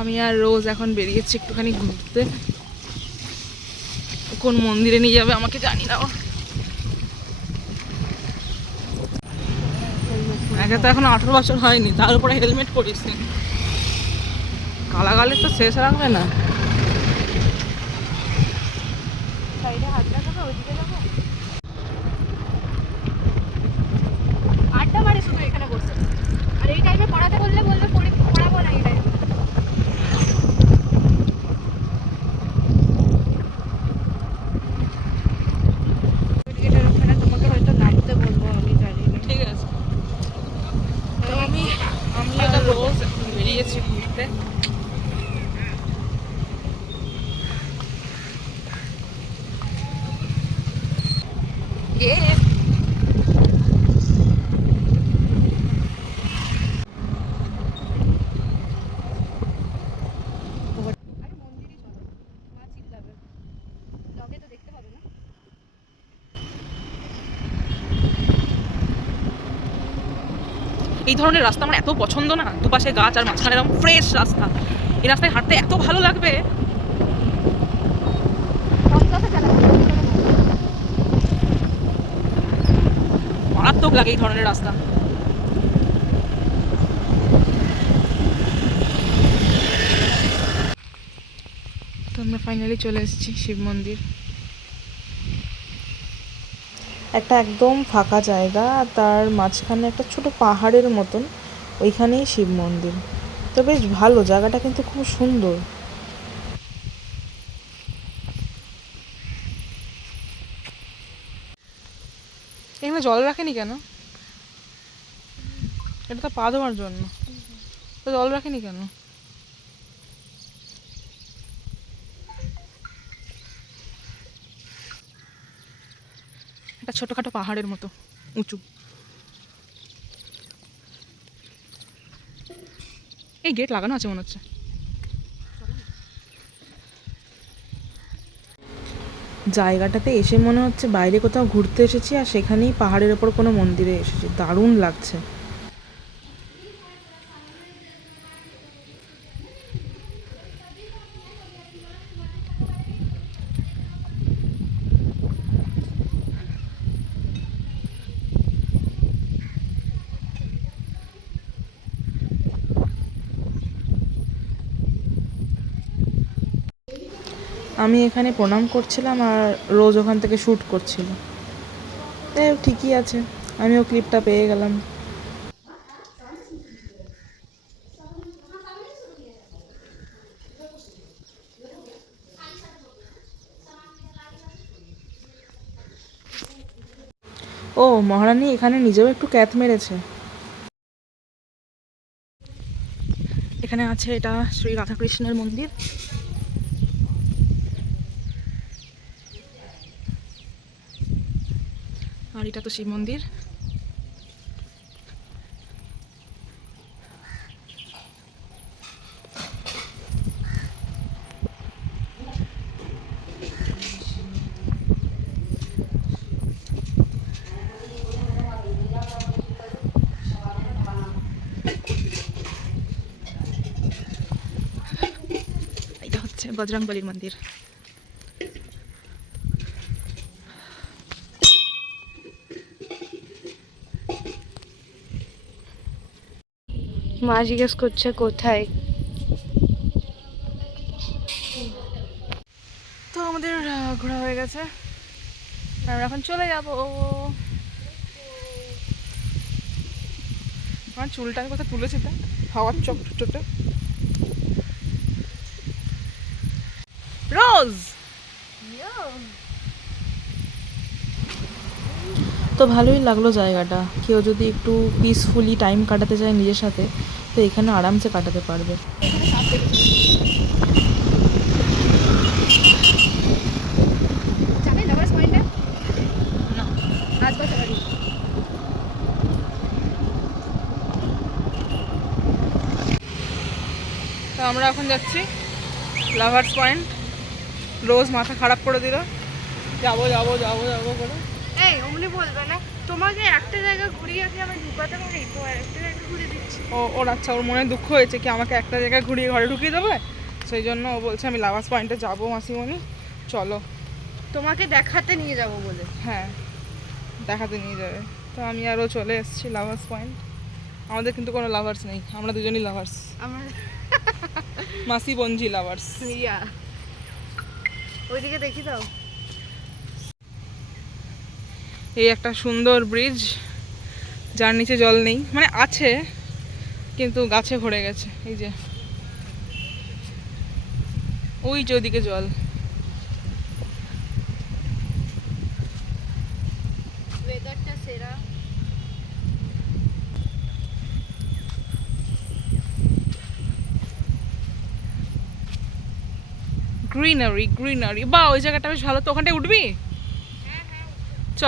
আমি আর রোজ এখন বেরিয়েছি একটুখানি ঘুরতে। কোন মন্দিরে নিয়ে যাবে আমাকে জানি না। আগে তো এখন 18 বছর হয়নি, তার উপরে হেলমেট পরিস নি, কালাগালে তো শেষ রাখবে না। সাইডে হাত রাখবে, ওইদিকে যাবো। আড্ডা মারে শুধু এখানে বসে। আর এই টাইমে পড়াতে বললে পড়াবো না এই টাইমে। তোমাকে হয়তো নামতে বলবো, আমি জানি না। ঠিক আছে, তো আমি এটা রোজ বেরিয়েছি ঘুরতে। এই ধরনের রাস্তা আমার এত পছন্দ না, দুপাশে গাছ আর মাঝখানে এরকম ফ্রেশ রাস্তা। এই রাস্তায় হাঁটতে এত ভালো লাগবে, মারাত্মক লাগে এই ধরনের রাস্তা। তো আমরা ফাইনালি চলে এসেছি শিব মন্দির। একটা একদম ফাঁকা জায়গা, আর তার মাঝখানে একটা ছোট পাহাড়ের মতন, ওইখানেই শিব মন্দির। তো বেশ ভালো জায়গাটা, কিন্তু খুব সুন্দর। এখানে জল রাখেনি কেন? এটা তো পা ধোয়ার জন্য, তো জল রাখেনি কেন? একটা ছোটখাটো পাহাড়ের মতো উঁচু। এই গেট লাগানো আছে মনে হচ্ছে। জায়গাটাতে এসে মনে হচ্ছে বাইরে কোথাও ঘুরতে এসেছি, আর সেখানেই পাহাড়ের ওপর কোনো মন্দিরে এসেছি। দারুণ লাগছে। আমি এখানে প্রণাম করছিলাম, আর রোজ ওখান থেকে শ্যুট করছিল। ঠিকই আছে, আমিও ক্লিপটা পেয়ে গেলাম। ও, মহারানী এখানে নিজেও একটু ক্যাথ মেরেছে। এখানে আছে, এটা শ্রী রাধাকৃষ্ণের মন্দির। আর এটা তো শিব মন্দির। এটা হচ্ছে বজরংবলীর মন্দির। মা জিজ্ঞেস করছে কোথায়। তো আমাদের ঘোরা হয়ে গেছে, আমরা এখন চলে যাব। আমার চুলটা আমি কোথায় তুলেছি, তা হাওয়ার চোটে। রোজ তো ভালোই লাগলো জায়গাটা। কেউ যদি একটু পিসফুলি টাইম কাটাতে চায় নিজের সাথে, তো এখানে আরামসে কাটাতে পারবে। তো আমরা এখন যাচ্ছি লাভার্স পয়েন্ট। রোজ মাথা খারাপ করে দিল, যাবো যাবো যাবো যাবো করে। এই অমনি বলবে না। তোমাকে একটা জায়গা ঘুরিয়ে আসলে আমি ঢুকাতে পারি, তো একটা জায়গা ঘুরিয়ে দিচ্ছি। ওর আচ্ছা, ওর মনে দুঃখ হয়েছে কি আমাকে একটা জায়গায় ঘুরিয়ে ঘরে ঢুকিয়ে দেবে, সেই জন্য ও বলছে আমি লাভার্স পয়েন্টে যাবো মাসিমণি, চলো। তোমাকে দেখাতে নিয়ে যাব বলে। হ্যাঁ, দেখাতে নিয়ে যাবে। তো আমি আরও চলে এসেছি লাভার্স পয়েন্ট। আমাদের কিন্তু কোনো লাভার্স নেই, আমরা দুজনই লাভার্স, আমার মাসি বঞ্জি লাভার্স। ইয়া, ওইদিকে দেখি দাও। এই একটা সুন্দর ব্রিজ, যার নিচে জল নেই, মানে আছে কিন্তু গাছে ভরে গেছে। এই যে ওই যে ওদিকে জল। ওয়েদারটা সেরা। গ্রিনারি গ্রিনারি, বা ওই জায়গাটা বেশ ভালো, তো ওখানটায় উঠবি? চ।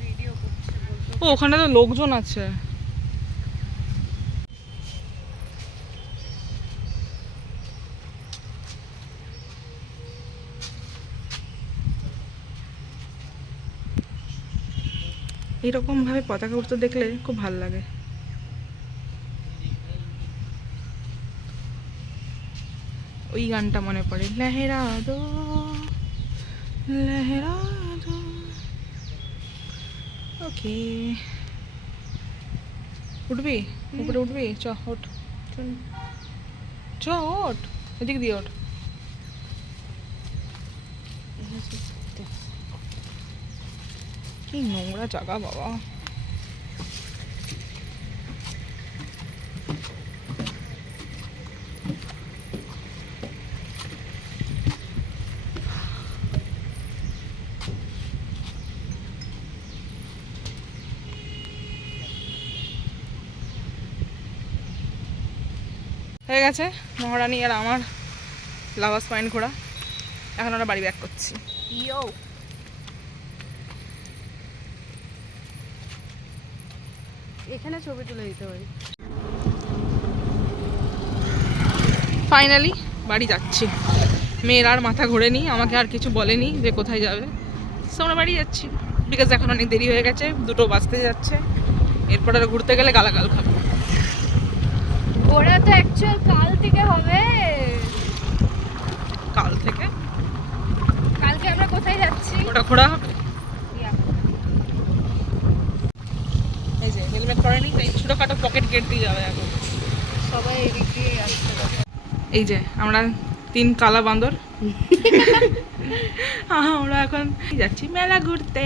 ভিডিও করছে বলতো। ও ওখানে তো লোকজন আছে। এইরকম ভাবে পতাকা উঠতে দেখলে খুব ভালো লাগে। ওই গানটা মনে পড়ে, লেহেরা দো লেহেরা দো। ওকে, উঠবি? উপরে উঠবি? চ ওঠ, চ ওঠ, এদিক দিয়ে ওঠ। কি নোংরা জায়গা বাবা। হয়ে গেছে মহারানী আর আমার লাভার্স পয়েন্ট ঘোরা। এখন আমরা বাড়ি ব্যাক করছি। ইয়ো, এখানে ছবি তুলে দিতে পারি। ফাইনালি বাড়ি যাচ্ছি। মেয়ের আর মাথা ঘোরেনি, আমাকে আর কিছু বলেনি যে কোথায় যাবে, সো আমরা বাড়ি যাচ্ছি। বিকজ এখন অনেক দেরি হয়ে গেছে, 2টো বাজতে যাচ্ছে। এরপর আর ঘুরতে গেলে গালাগাল খাবো। ওরা তো অ্যাকচুয়াল কাল থেকে হবে। কাল থেকে? কালকে আমরা কোথায় যাচ্ছি? ওটা ঘোরা হবে। ইয়া, এই যে হেলমেট পরেনি, তাই ছোটোখাটো পকেট গেট দিয়ে যাবে এখন। সবাই এদিক দিয়ে আসতে হবে। এই যে আমরা 3 কালা বান্দর, আমরা এখন যাচ্ছি মেলা ঘুরতে।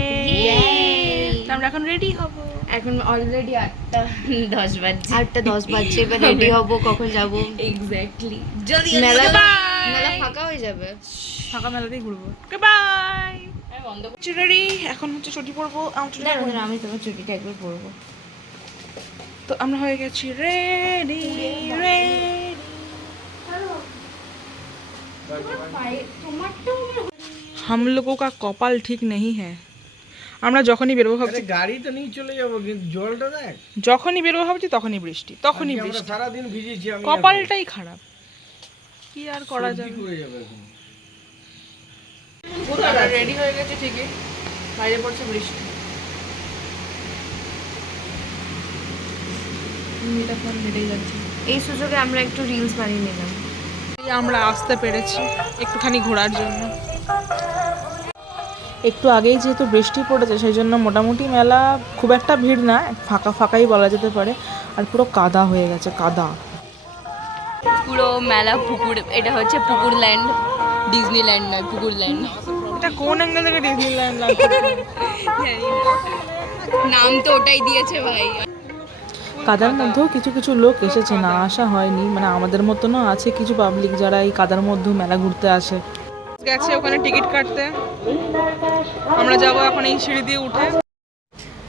তো আমরা এখন রেডি হব। এখন অলরেডি 8:10 বাজছে। 8:10 বাজছে, এবার রেডি হব, কখন যাব? এক্স্যাক্টলি। মেলা Bye! মেলা ফাঁকা হয়ে যাবে। ফাঁকা মেলাতেই ঘুরবো। বাই। আমি বন্ধ করে রেডি, এখন হচ্ছে ছুটি পড়বো। দাঁড়াও, আমি তোমার ছুটিটা একবার পরবো। তো আমরা হয়ে গেছি রেডি রেডি। हम लोगों का কপাল ঠিক नहीं है। আমরা যখনই বেরোবো ভাবছি গাড়ি তো নিয়ে চলে যাবো, কিন্তু জলটা দেখ। যখনই বেরোবো ভাবছি তখনই বৃষ্টি, তখনই আমরা বৃষ্টি। সারাদিন ভিজেছি, আমি কপালটাই খারাপ, কি আর করা যাবে। করে যাবে এখন। আমরা রেডি হয়ে গেছে ঠিকই, বাইরে পড়ছে বৃষ্টি। এটা ফোন হেঁটেই যাচ্ছে। এই সুযোগে আমরা একটু রিলস বানিয়ে নিলাম। এই আমরা আসতে পেরেছি একটুখানি ঘোরার জন্য। একটু আগেই যেহেতু বৃষ্টি পড়েছে সেই জন্য মোটামুটি মেলা খুব একটা ভিড় না, ফাঁকা ফাঁকাই বলা যেতে পারে। আর পুরো কাদা হয়ে গেছে, কাদা। পুরো মেলা পুকুর, এটা হচ্ছে পুকুর ল্যান্ড, ডিজনিল্যান্ড নয়, পুকুর ল্যান্ড। এটা কোন অ্যাঙ্গেল থেকে ডিজনিল্যান্ড লাগছে? নাম তো ওটাই দিয়েছে ভাই। কাদার মধ্যেও কিছু কিছু লোক এসেছে, না আসা হয়নি, মানে আমাদের মতনও আছে কিছু পাবলিক যারা এই কাদার মধ্যেও মেলা ঘুরতে আসে। গেছে ওখানে টিকিট কাটতে, আমরা যাব এখন এই সিঁড়ি দিয়ে উঠে।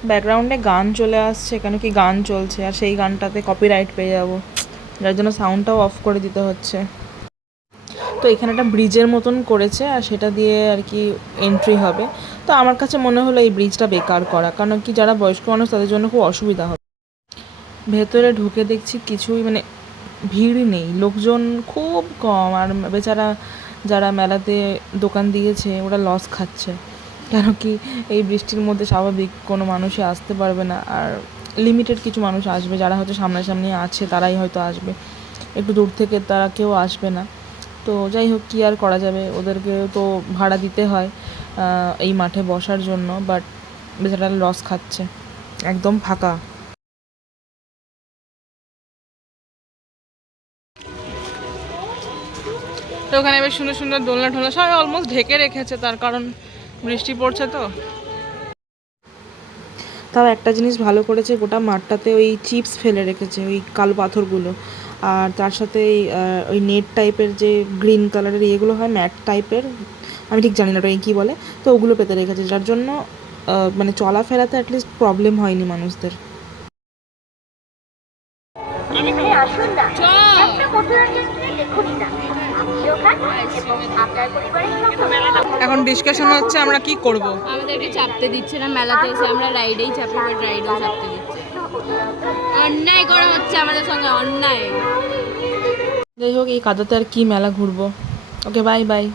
ব্যাকগ্রাউন্ডে গান চলে আসছে, কেন কি গান চলছে, আর সেই গানটাতে কপিরাইট পেয়ে যাব, যার জন্য সাউন্ডটাও অফ করে দিতে হচ্ছে। তো এখানে একটা ব্রিজের মতন করেছে, আর সেটা দিয়ে আর কি এন্ট্রি হবে। তো আমার কাছে মনে হলো এই ব্রিজটা বেকার করা, কারণ কি যারা বয়স্ক মানুষ তাদের জন্য খুব অসুবিধা হবে। ভেতরে ঢুকে দেখছি কিছুই মানে ভিড় নেই, লোকজন খুব কম, আর বেচারা যারা মেলাতে দোকান দিয়েছে ওরা লস খাচ্ছে। কেন কি এই বৃষ্টির মধ্যে স্বাভাবিক কোনো মানুষই আসতে পারবে না, আর লিমিটেড কিছু মানুষ আসবে, যারা হয়তো সামনাসামনি আছে তারাই হয়তো আসবে, একটু দূর থেকে তারা কেউ আসবে না। তো যাই হোক, কী আর করা যাবে, ওদেরকে তো ভাড়া দিতে হয় এই মাঠে বসার জন্য, বাট বেচারা লস খাচ্ছে, একদম ফাঁকা। তো ওখানে বেশ সুন্দর সুন্দর দোলনা টোলনা সবাই অলমোস্ট ঢেকে রেখেছে, তার কারণ বৃষ্টি পড়ছে তো। তাও একটা জিনিস ভালো করেছে, গোটা মাঠটাতে ওই চিপস ফেলে রেখেছে, ওই কালো পাথরগুলো, আর তার সাথে ওই নেট টাইপের যে গ্রিন কালারের ইয়েগুলো হয়, ম্যাট টাইপের, আমি ঠিক জানি না ওটা কী বলে, তো ওগুলো পেতে রেখেছে, যার জন্য মানে চলাফেরাতে অ্যাটলিস্ট প্রবলেম হয়নি মানুষদের। আসুন না একটা মনোরঞ্জন দেখুন না আপনিও খান এবং আপনার পরিবারের সকল এখন ডিসকাশন হচ্ছে আমরা কি করব। আমাদেরকে চাপতে দিচ্ছে না মেলাতে এসে, আমরা রাইডেই চাপবো, বাট রাইডেও চাপতে দিচ্ছে। অন্যায় করা হচ্ছে আমাদের সঙ্গে, অন্যায়। যাই হোক, এই কাদাতে আর কি মেলা ঘুরবো। ওকে, বাই বাই।